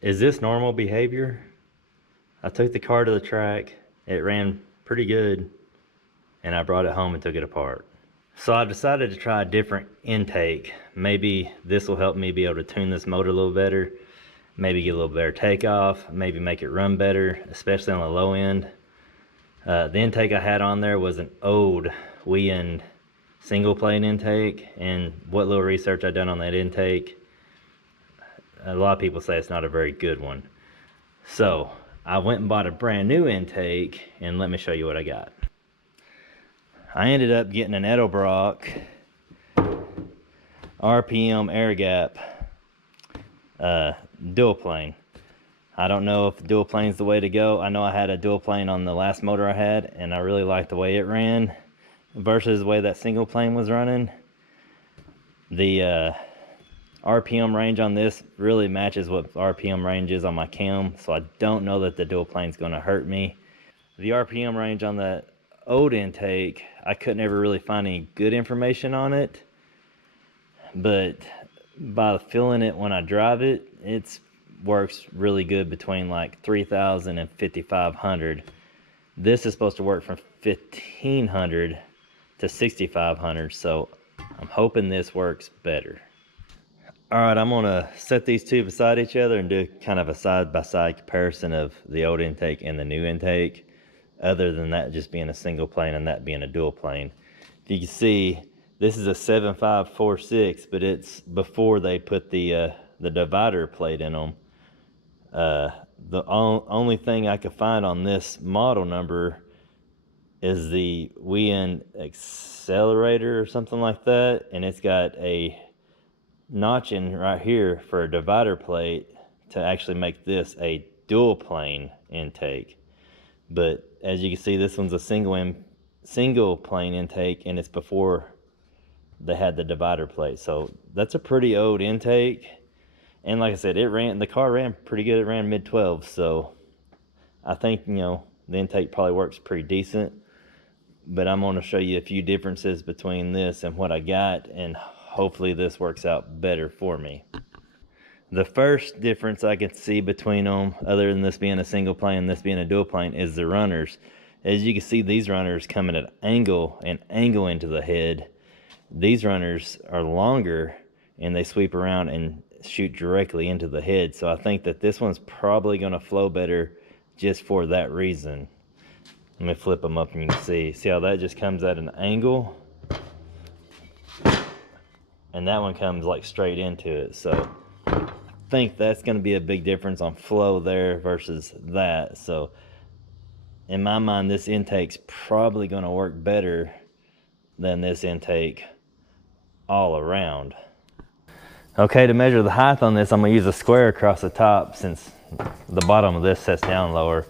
Is this normal behavior? I took the car to the track, it ran pretty good, and I brought it home and took it apart. So I decided to try a different intake. Maybe this will help me be able to tune this motor a little better, maybe get a little better takeoff, maybe make it run better, especially on the low end. The intake I had on there was an old Weiand single plane intake, and what little research I've done on that intake, a lot of people say it's not a very good one. So I went and bought a brand new intake, and let me show you what I got. I ended up getting an Edelbrock RPM air gap dual plane. I don't know if dual plane's the way to go. I know I had a dual plane on the last motor I had, and I really liked the way it ran versus the way that single plane was running. The RPM range on this really matches what RPM range is on my cam, so I don't know that the dual plane's going to hurt me. The RPM range on the old intake, I couldn't ever really find any good information on it, but by feeling it when I drive it, it works really good between like 3,000 and 5,500. This is supposed to work from 1,500 to 6,500, so I'm hoping this works better. All right, I'm gonna set these two beside each other and do kind of a side-by-side comparison of the old intake and the new intake, other than that just being a single plane and that being a dual plane. If you can see, this is a 7546, but it's before they put the divider plate in them. The only thing I could find on this model number is the Weiand accelerator or something like that, and it's got a notching right here for a divider plate to actually make this a dual plane intake. But as you can see, this one's a single plane intake, and it's before they had the divider plate. So that's a pretty old intake, and like I said, the car ran pretty good. It ran mid 12, so I think, you know, the intake probably works pretty decent. But I'm going to show you a few differences between this and what I got, and hopefully this works out better for me. The first difference I can see between them, other than this being a single plane and this being a dual plane, is the runners. As you can see, these runners come at an angle into the head. These runners are longer and they sweep around and shoot directly into the head. So I think that this one's probably going to flow better just for that reason. Let me flip them up and you can see how that just comes at an angle, and that one comes like straight into it. So I think that's going to be a big difference on flow there versus that. So in my mind, this intake's probably going to work better than this intake all around. Okay, to measure the height on this, I'm going to use a square across the top since the bottom of this sets down lower.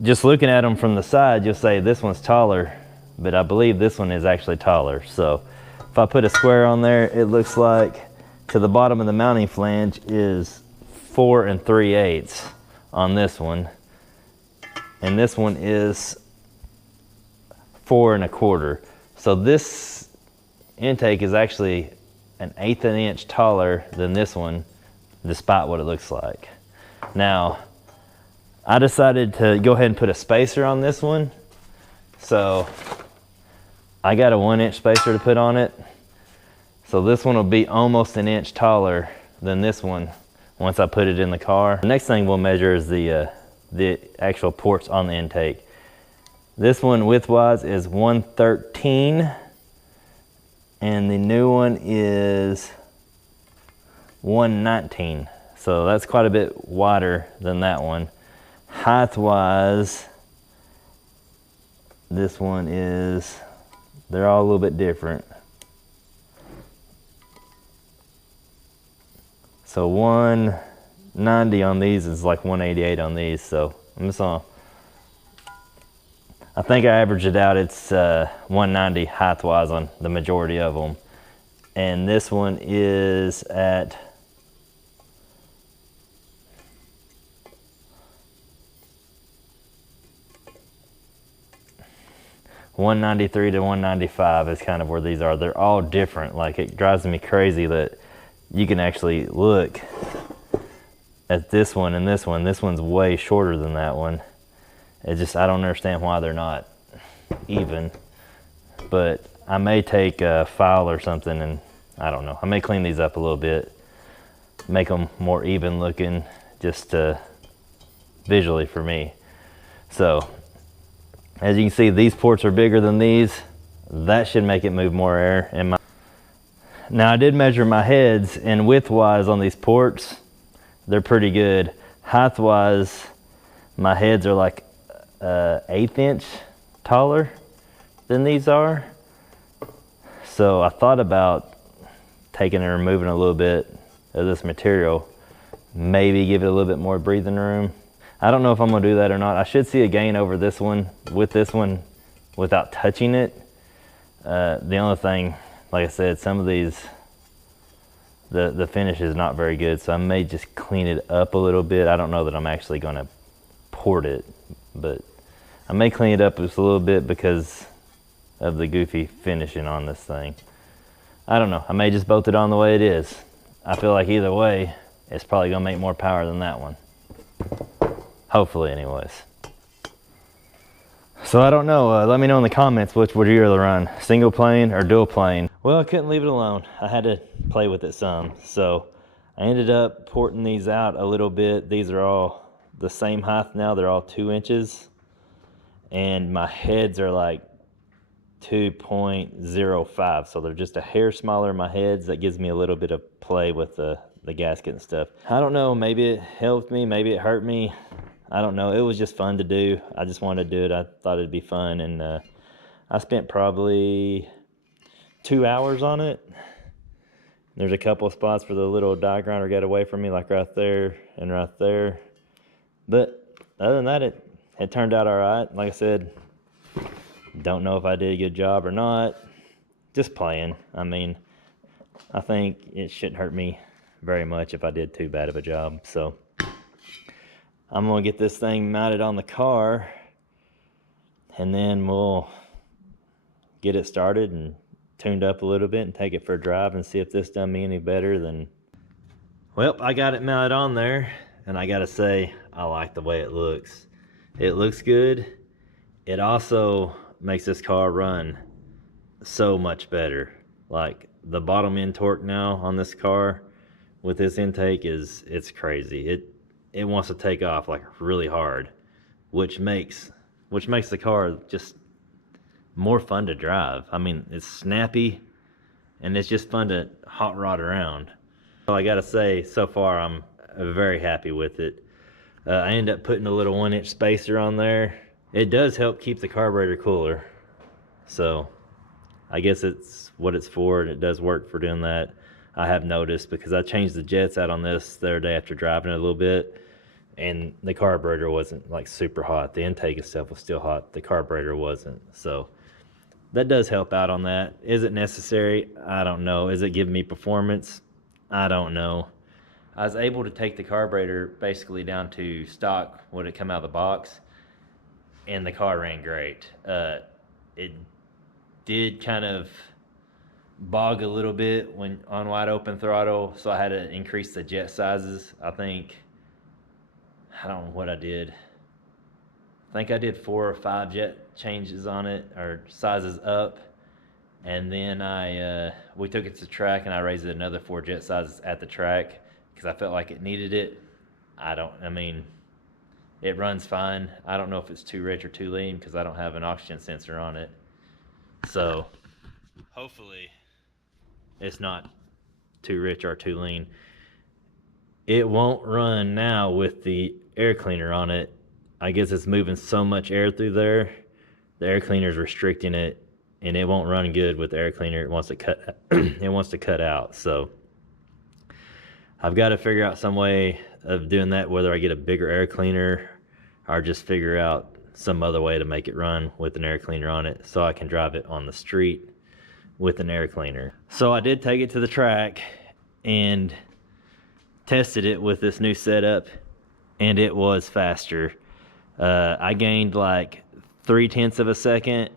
Just looking at them from the side, you'll say this one's taller, but I believe this one is actually taller. So if I put a square on there, it looks like to the bottom of the mounting flange is 4 3/8 on this one, and this one is 4 1/4. So this intake is actually an 1/8 of an inch taller than this one, despite what it looks like. Now, I decided to go ahead and put a spacer on this one. So I got a 1-inch spacer to put on it. So this one will be almost an inch taller than this one once I put it in the car. The next thing we'll measure is the actual ports on the intake. This one widthwise is 113, and the new one is 119. So that's quite a bit wider than that one. Height wise, this one is, they're all a little bit different. So 190 on these is like 188 on these. So I'm just on, I think I averaged it out, it's 190 height wise on the majority of them. And this one is at 193 to 195 is kind of where these are. They're all different. Like, it drives me crazy that you can actually look at this one and this one. This one's way shorter than that one. It just, I don't understand why they're not even. But I may take a file or something and I don't know. I may clean these up a little bit, make them more even looking, just visually for me. So as you can see, these ports are bigger than these. That should make it move more air. Now I did measure my heads, and width-wise on these ports, they're pretty good. Height-wise, my heads are like 1/8 inch taller than these are. So I thought about taking and removing a little bit of this material, maybe give it a little bit more breathing room. I don't know if I'm gonna do that or not. I should see a gain over this one with this one without touching it. The only thing, like I said, some of these, the finish is not very good, so I may just clean it up a little bit. I don't know that I'm actually gonna port it, but I may clean it up just a little bit because of the goofy finishing on this thing. I don't know, I may just bolt it on the way it is. I feel like either way, it's probably gonna make more power than that one. Hopefully anyways. So I don't know, let me know in the comments which would you rather run, single plane or dual plane. Well, I couldn't leave it alone. I had to play with it some. So I ended up porting these out a little bit. These are all the same height now, they're all 2 inches. And my heads are like 2.05, so they're just a hair smaller in my heads. That gives me a little bit of play with the gasket and stuff. I don't know, maybe it helped me, maybe it hurt me. I don't know, it was just fun to do. I just wanted to do it, I thought it'd be fun, and I spent probably 2 hours on it. There's a couple of spots where the little die grinder got away from me, like right there and right there. But other than that, it turned out all right. Like I said, don't know if I did a good job or not. Just playing. I mean, I think it shouldn't hurt me very much if I did too bad of a job. So I'm gonna get this thing mounted on the car, and then we'll get it started and tuned up a little bit and take it for a drive and see if this done me any better than. Well, I got it mounted on there, and I gotta say, I like the way it looks. It looks good. It also makes this car run so much better. Like the bottom end torque now on this car with this intake it's crazy. It wants to take off like really hard, which makes the car just more fun to drive. I mean, it's snappy and it's just fun to hot rod around. So I gotta say, so far I'm very happy with it. I ended up putting a little 1-inch spacer on there. It does help keep the carburetor cooler, so I guess it's what it's for, and it does work for doing that. I have noticed, because I changed the jets out on this the other day after driving it a little bit, and the carburetor wasn't like super hot. The intake itself was still hot, the carburetor wasn't. So that does help out on that. Is it necessary? I don't know. Is it giving me performance? I don't know. I was able to take the carburetor basically down to stock when it come out of the box, and the car ran great. It did kind of bog a little bit when on wide open throttle, so I had to increase the jet sizes. I don't know what I did. I think I did 4 or 5 jet changes on it, or sizes up, and then we took it to the track and I raised it another 4 jet sizes at the track because I felt like it needed it. I mean, it runs fine. I don't know if it's too rich or too lean because I don't have an oxygen sensor on it. So hopefully it's not too rich or too lean. It won't run now with the air cleaner on it. I guess it's moving so much air through there. The air cleaner is restricting it, and it won't run good with the air cleaner. It wants to cut it wants to cut out. So I've got to figure out some way of doing that, whether I get a bigger air cleaner or just figure out some other way to make it run with an air cleaner on it so I can drive it on the street with an air cleaner. So I did take it to the track and tested it with this new setup, and it was faster. I gained like 0.3 of a second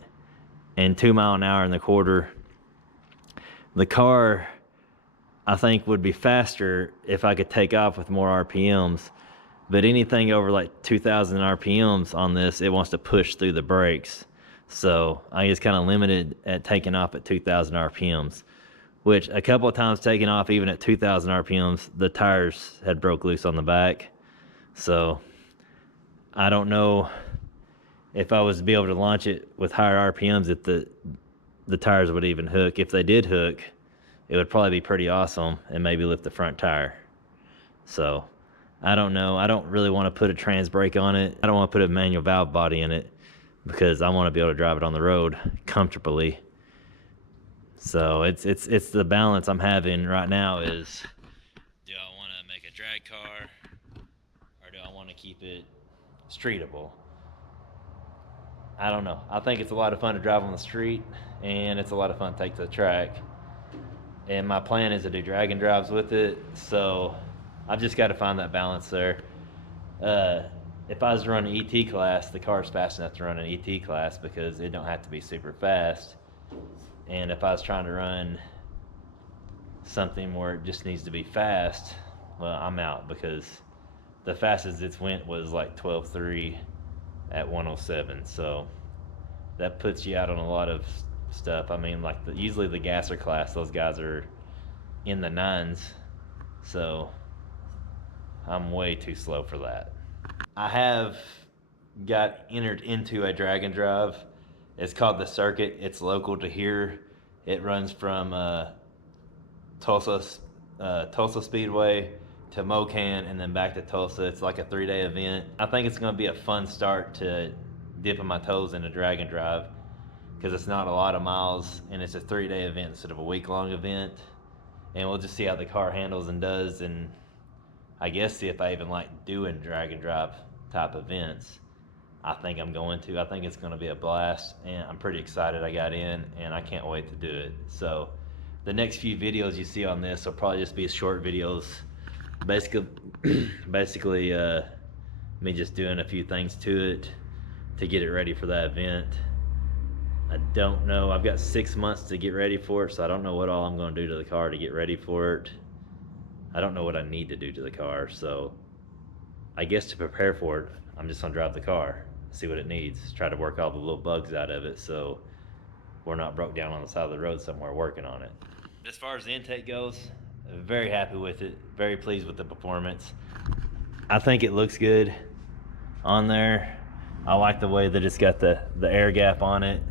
and 2 miles an hour in the quarter. The car I think would be faster if I could take off with more RPMs. But anything over like 2,000 RPMs on this, it wants to push through the brakes. So I was kind of limited at taking off at 2,000 RPMs, which a couple of times taking off even at 2,000 RPMs, the tires had broke loose on the back. So I don't know if I was to be able to launch it with higher RPMs, if the tires would even hook. If they did hook, it would probably be pretty awesome and maybe lift the front tire. So I don't know. I don't really want to put a trans brake on it. I don't want to put a manual valve body in it because I want to be able to drive it on the road comfortably. So it's the balance I'm having right now is, do I want to make a drag car or do I want to keep it streetable? I don't know. I think it's a lot of fun to drive on the street and it's a lot of fun to take to the track. And my plan is to do drag and drives with it, so I've just got to find that balance there. If I was running ET class, the car's fast enough to run an ET class because it don't have to be super fast. And if I was trying to run something where it just needs to be fast, well, I'm out because the fastest it's went was like 12.3 at 107. So that puts you out on a lot of stuff. I mean, like usually the gasser class, those guys are in the 9s. So I'm way too slow for that. I have got entered into a drag and drive. It's called The Circuit. It's local to here. It runs from Tulsa Speedway to Mocan and then back to Tulsa. It's like a 3-day event. I think it's going to be a fun start to dipping my toes in a drag and drive because it's not a lot of miles and it's a 3-day event instead of a week-long event. And we'll just see how the car handles and does, and I guess see if I even like doing drag and drive type events. I think I'm going to. I think it's going to be a blast, and I'm pretty excited I got in, and I can't wait to do it. So the next few videos you see on this will probably just be short videos, basically me just doing a few things to it to get it ready for that event. I don't know. I've got 6 months to get ready for it, so I don't know what all I'm going to do to the car to get ready for it. I don't know what I need to do to the car, so I guess to prepare for it, I'm just going to drive the car, see what it needs, try to work all the little bugs out of it so we're not broke down on the side of the road somewhere working on it. As far as the intake goes, very happy with it, very pleased with the performance. I think it looks good on there. I like the way that it's got the air gap on it.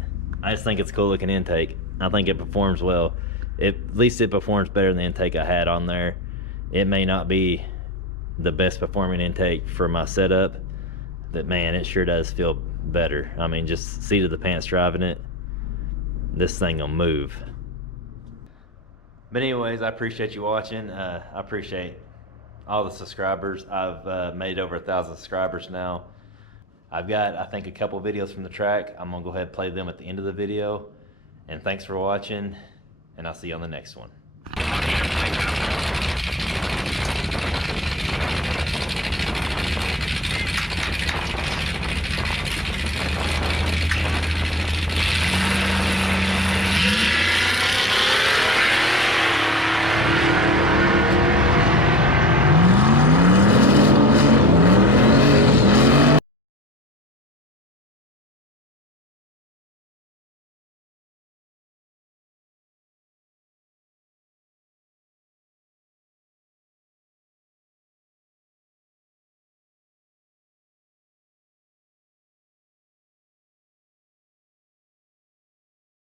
I just think it's a cool looking intake. I think it performs well. At least it performs better than the intake I had on there. It may not be the best performing intake for my setup, but man, it sure does feel better. I mean, just seat of the pants driving it, this thing will move. But anyways, I appreciate you watching. I appreciate all the subscribers. I've made over 1,000 subscribers now. I've got, I think, a couple videos from the track. I'm gonna go ahead and play them at the end of the video. And thanks for watching, and I'll see you on the next one.